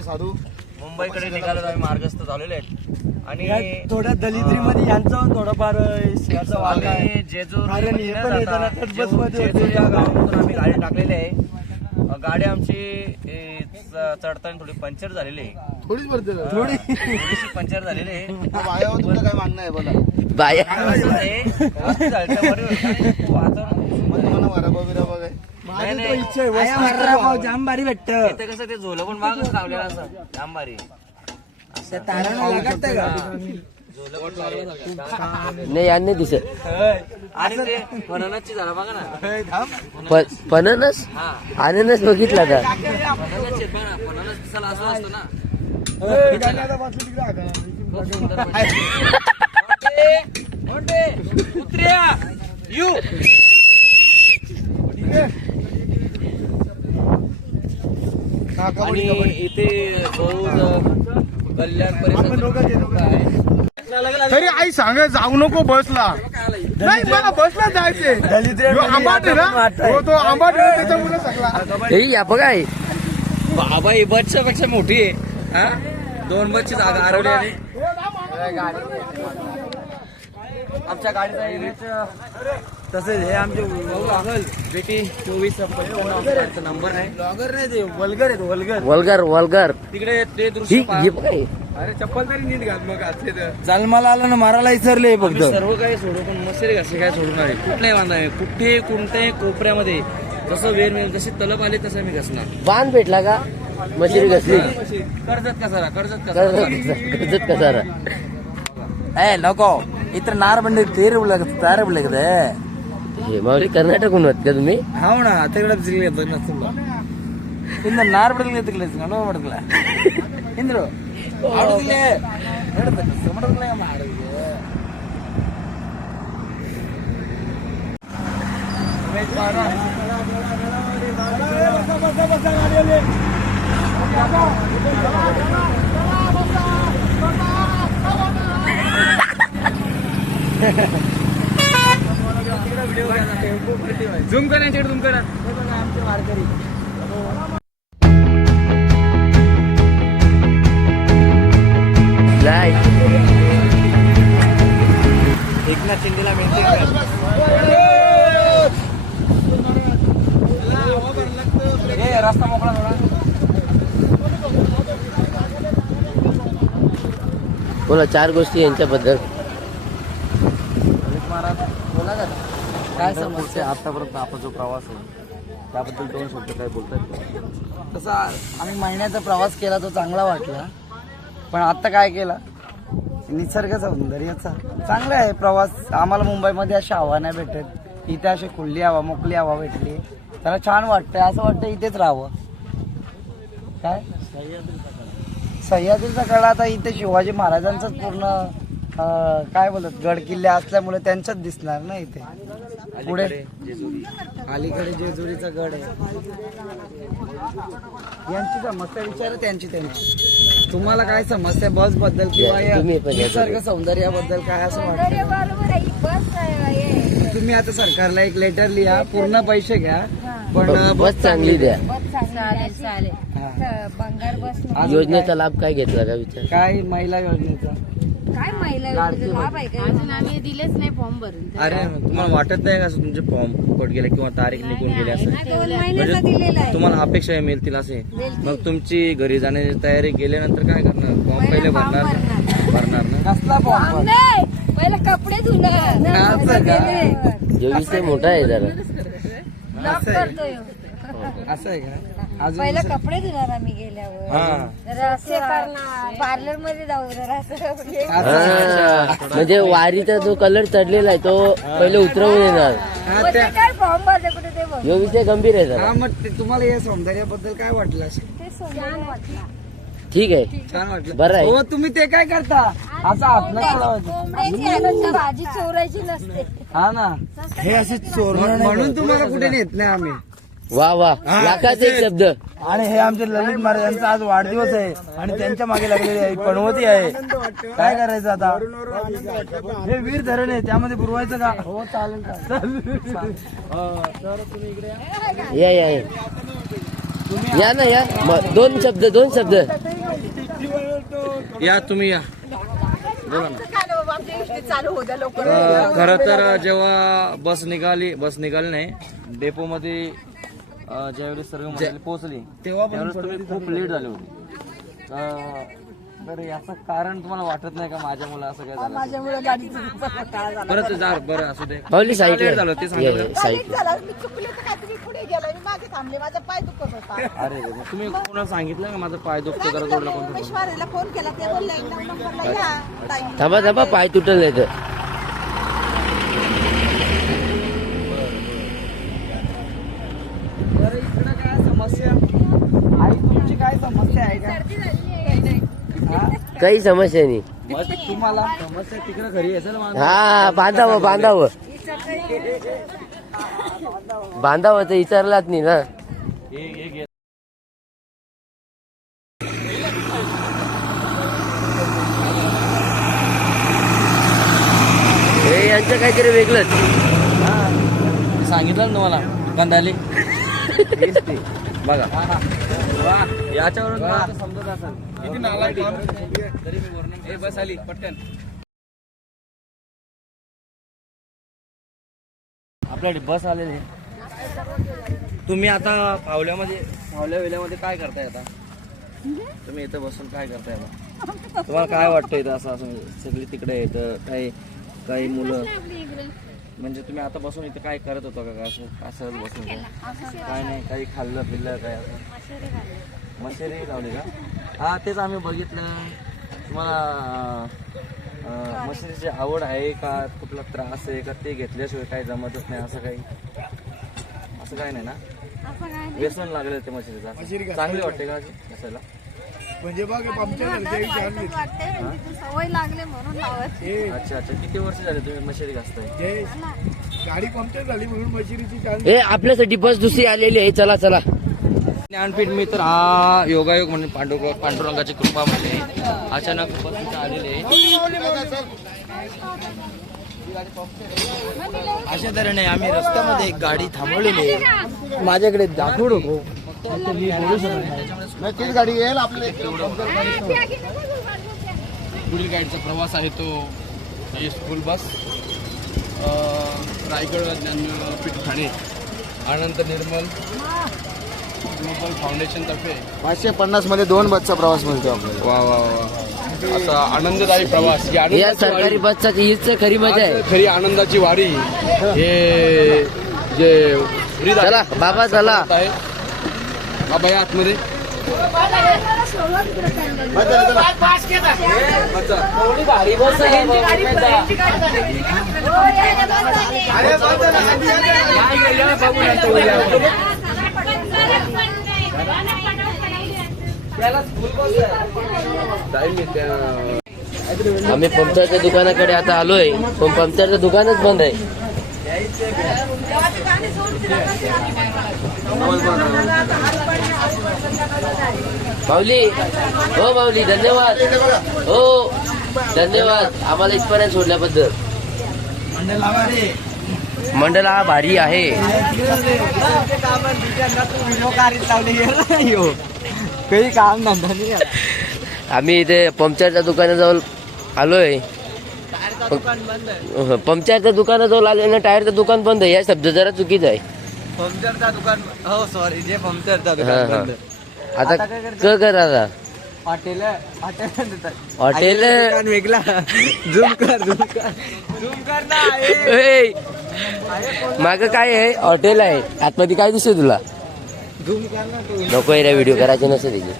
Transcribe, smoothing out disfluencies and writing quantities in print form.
साधू मुंबईकडे निघालो आम्ही मार्गस्थ झालेले आहेत आणि थोड्या दलिद्रीमध्ये यांचं थोडंफार याचा वाटा आहे. जेजूर कारण हे पण येताना त्याच बसमध्ये होते. या गावातून आम्ही गाडी टाकलेली आहे. गाडी आमची चढताना थोडी पंक्चर झालेली आहे. थोडीच भरते थोडीशी पंक्चर झालेली आहे. बायावर तुमचं काय मागणं आहे बोला. बाया इच्छा आहे जाम भारी भेटत ते कसं ते झोलं पण मागच लावलेलं असं जाम भारी नाही यांनी दिसत आणि ते फणसची झाला बघा ना. फणस हा अननस बघितला का फणसच आहेत बघा ना. फणस दिसायला असं असतं ना. खूप सुंदर उतर्या यू आणि इथे कल्याण परिसर तरी आई सांग जाऊ नको बसला. नाही मला बसला जायचे. आंबाट आहे ना हो, तो आंबाट आहे त्याच्यामुळे सगळा. हे या बघा हे. बाबा ही बसच्या पेक्षा मोठी आहे. हा 2 बसची जागा आरवली आणि आमच्या गाडीचा तसेच हे आमचे बेटी 2455 नंबर आहे. ब्लॉगर नाही ते वल्गर आहेत वल्गर. वल्गर वल्गर तिकडे ते ही दृश्य हे बघा हे. अरे चप्पल तरी नीट घाल मग असले तर. जन्माला आला ना मारायला विसरले फक्त. आम्ही सर्व काही सोडू पण मसेरी घासे काय सोडणार आहे. कुठलाही बांधा आहे कुठे कोणत्याही कोपऱ्यामध्ये जसं वेळ मिळेल जसे तलप आले तसं मी घसणार. बांध भेटला का मशिरी घसली कर्जत कसारा कर्जत कसारा कर्जत कसारा ಏ ಲೋಕೋ ಇತ್ರ ನಾರ್ ಬಂದಿದ್ದು ತೀರು ತಾರೆ ಬಿಡ್ಲಿಕ್ಕಿದೆ हे मावली कर्नाटकहून होत का तुम्ही అవునా అతగడ సిగ్లేదు ತುಂಬ ಇಂದ ನಾರ್ ಬಿಡ್ಲಿಕ್ಕೆ ತಿಗ್ಲೇಸ್ ನೋ ಮಾಡ್ದಲ್ಲ ಇಂದ್ರು ಆಡುದಿಲ್ಲ ಹೇಳ್ಬೇಕು ಸಮಡಲ್ಲ ಮಾಡಿದೆ ವೇಟ್ ಮಾಡ ಬಸ ಗಾಡಿಯಲ್ಲಿ झूम करा झूम करा आमचे वारकरी एकनाथ शिंदेला मिळते रस्ता मोकळा थोडा. बोला 4 गोष्टी यांच्याबद्दल. काय समस्या आतापर्यंत आपला जो प्रवास आहे त्याबद्दल 2 शब्द काय बोलतात. तसा आम्ही महिन्याचा प्रवास केला तो चांगला वाटला पण आता काय केला निसर्ग सौंदर्याचा चांगला आहे प्रवास. आम्हाला मुंबईमध्ये अशी हवा नाही भेटत. इथे अशी खुल्ली हवा मोकळी हवा भेटली त्याला छान वाटतंय. असं वाटतं इथेच राहावं. काय सह्याद्रीचा कडा आता इथे शिवाजी महाराजांचाच पूर्ण काय बोलत गड किल्ले असल्यामुळे त्यांच्याच दिसणार ना इथे. पुढे अलीकडे जेजुरीचा गड आहे. यांची समस्या विचारा त्यांची. तुम्हाला काय समस्या बस बद्दल किंवा या निसर्ग सौंदर्याबद्दल काय असं वाटतं. तुम्ही आता सरकारला एक लेटर लिहा पूर्ण पैसे घ्या पण बस चांगली द्या. योजनेचा लाभ काय घेतला का विचार. काय महिला योजनेचा काय महिला अजून आम्ही दिलेच नाही फॉर्म भरून. अरे तुम्हाला वाटत नाही का असं तुमचे फॉर्म फुकट गेले किंवा तारीख निघून गेले असं 2 महिन्याचा दिलेला आहे. तुम्हाला अपेक्षा मिळतील असे मग तुमची घरी जाण्याची तयारी केल्यानंतर काय करणार. फॉर्म पहिले भरणार ना. कसला फॉर्म नाही पहिला कपडे धुणार. योगीचे मोठा आहे जरा. असं आहे का. पहिला कपडे धुणार आम्ही गेल्यावर. जरा असे करणार पार्लर मध्ये जाऊ जरा असं. म्हणजे वारीचा जो कलर चढलेला आहे तो पहिले उतरवून येणार. काय फॉर्म भरले कुठे ते बघ. योगीचे गंभीर आहे जरा. हा मग तुम्हाला या सौंदर्याबद्दल काय वाटलं असेल. ते छान वाटलं. ठीक आहे छान वाटलं बरं आहे. हो तुम्ही ते काय करता असं हात नाही लावायचं. कोंबड्याची आनंद भाजी चोरायची नसते. हा ना हे असे चोर म्हणून तुम्हाला कुठे नेत नाही आम्ही. वा वा लाखाचा एक शब्द. आणि हे आमचे ललित महाराज यांचा आज वाढदिवस आहे आणि त्यांच्या मागे लागलेली आहे पणवती आहे. काय करायचं आता. हे वीर धरण आहे त्यामध्ये बुरवायचं का. हो चालेल का. या या या ना या दोन शब्द या तुम्ही या बोला ना. खरं तर जेव्हा बस निघाली नाही डेपो मध्ये ज्यावेळेस सर्व मंडळी पोहोचली त्यावेळेस तुम्ही खूप लेट झाले होते. तर याचं कारण तुम्हाला वाटत नाही का माझ्यामुळे असं काय झालं? माझ्यामुळे गाडीचा काळा झाला. परत जा बरं असू दे. माऊली साईड लेट झालं ते सांगा बरं. साईड झाला मी चुकले तर काय तुम्ही पुढे गेला मी मागे थांबले माझा पाय दुखत होता. अरे रे, मग तुम्ही कोणाला सांगितलं का माझा पाय दुखतो जरा जोडला कोण? उमेशवारीला फोन केला ते बोलले एक नंबरला या ताई. थांबा पाय तुटल नाही तर बरं इकडं काय समस्या आई तुमची काय समस्या आहे का? काही समस्या नाही. मग तुम्हाला समस्या तिकडे घरी असेल हा बांधावं तर विचारलाच नाही ना. हे यांचं काहीतरी वेगळंच. सांगितलं ना तुम्हाला दुकानदारी बघा वा याच्यावरून मला आता समजत असेल किती नालायक तरी मी वर्णन बस आली पटकन. आपल्याकडे बस आलेली आहे. तुम्ही आता फावल्या वेल्यामध्ये काय करताय आता? तुम्ही इथं बसून काय करताय आता? तुम्हाला काय वाटतं इथं असं सगळी तिकडे येतं काही मुलं म्हणजे तुम्ही आता बसून इथं काय करत होता का असं असं बसून काय नाही काही खाल्लं पिल्लं काय असं मशेरी लावली का? हा तेच आम्ही बघितलं. तुम्हाला मशेरीची आवड आहे का? कुठला त्रास आहे का? ते घेतल्याशिवाय काही जमतच नाही असं काही नाही ना? व्यसन लागले ते मशेरीचा. चांगली वाटते का असायला? म्हणजे बघ आमच्या सवय लागले म्हणून लावायची. अच्छा किती वर्ष झाले तुम्ही मशेरी घासताय? गाडी पंक्चर झाली म्हणून मशिरीची चालली. हे आपल्यासाठी बस दुसरी आलेली आहे. चला ज्ञानपीठ मी तर हा योगायोग म्हणजे पांडुरंगाची कृपा म्हणजे अचानक बस इथं आलेले अशा तऱ्हेने आम्ही रस्त्यामध्ये एक गाडी थांबवलेली आहे. माझ्याकडे दाखवू नको मी बोलू शकत नाही. नक्कीच गाडी येईल आपले. पुढील गाडीचा प्रवास आहे तो ही स्कूल बस रायगड ज्ञानपीठ ठाणे आनंद निर्मल ग्लोबल फाउंडेशनतर्फे 550 मध्ये 2 बसचा प्रवास मिळतो आपल्याला. वा वा वा असा आनंददायी प्रवास. ही या आनंदाची सरकारी बसचा हीच खरी मजा आहे. वारी, खरी आनंदाची वारी हे जे चला बाबा चला. आहे बाबा या आतमध्ये भारी बस आहे. आम्ही पंक्चरच्या दुकानाकडे आता आलोय पण पंक्चरचं दुकानच बंद आहे. माऊली धन्यवाद. हो धन्यवाद आम्हाला इथपर्यंत सोडल्याबद्दल. मंडळ हा भारी आहे. काही काम धंदा नाही. आम्ही इथे पंक्चरच्या दुकानाजवळ आलोय. पंक्चरच्या दुकानाजवळ आलोय ना. टायरचं दुकान बंद आहे. या शब्द जरा चुकीचा आहे. पंक्चरचा दुकान हो सॉरी जे पंक्चरचा हा दुकान हा बंद. आता कर आता हॉटेल हॉटेल वेगळा झूम कर ना. माग काय आहे? हॉटेल आहे. आतमध्ये काय दिसतंय तुला? झूम कर ना तू. नको रे व्हिडिओ करायचे नसते त्याची.